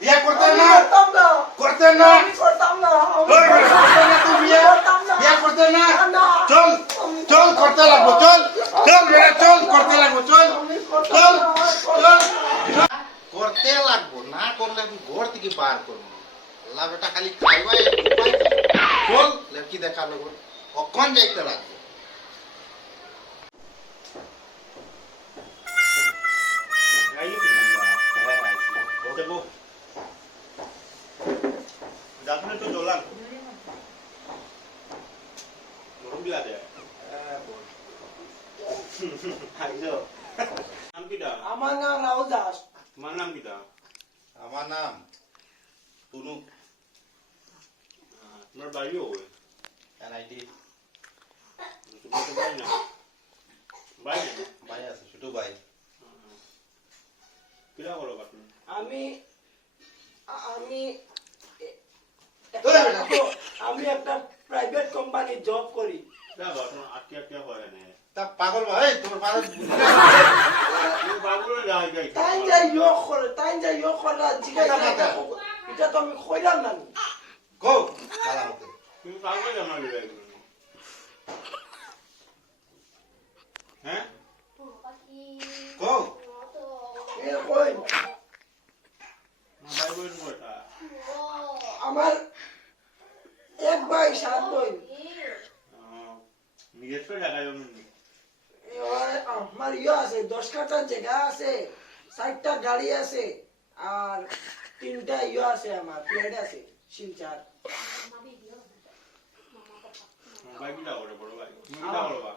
বিয়ে করতেন না করতাম না করতেন না আমি করতাম না ওই করতেন না তুই বিয়ে বিয়ে করতেন না চল চল করতে লাগবো চল চল বেটা চল করতে লাগবো চল চল চল করতে লাগবো না করলে আমি ঘর থেকে বার করবো আল্লাহ বেটা খালি খাইবাই চল লড়কি দেখা লাগবো কখন যাইতে লাগবো আমার নাম রাহুল দাস আমার নাম তুনু তোমার বাড়িও এনআইটি ভাই ভাই আছে ছোট ভাই কিরা করো আপনি আমি আমি ওই বেটা। আমি একটা প্রাইভেট কোম্পানি জব করি দেখো তোমার আটকে হয় না তা পাগল ভাই তোর পাগল বাবুরে যাই যাই তাই যাই ইয়ো করে জিজ্ঞাসা এটা তো আমি কইলাম না গো কালা হতে তুমি পাগল জানা দিবে হ্যাঁ গো এ কই ভাই বোন কোটা আমার এক ভাই সাত বোন নিজস্ব জায়গা জমি আমার ইয়ে আছে 10 কাঠা জায়গা আছে 60টা গাড়ি আছে আর 3টা ইয়ে আছে আমার প্লেট আছে শিলচার ভাই কিটা করে বড় ভাই তুমি কিটা করবা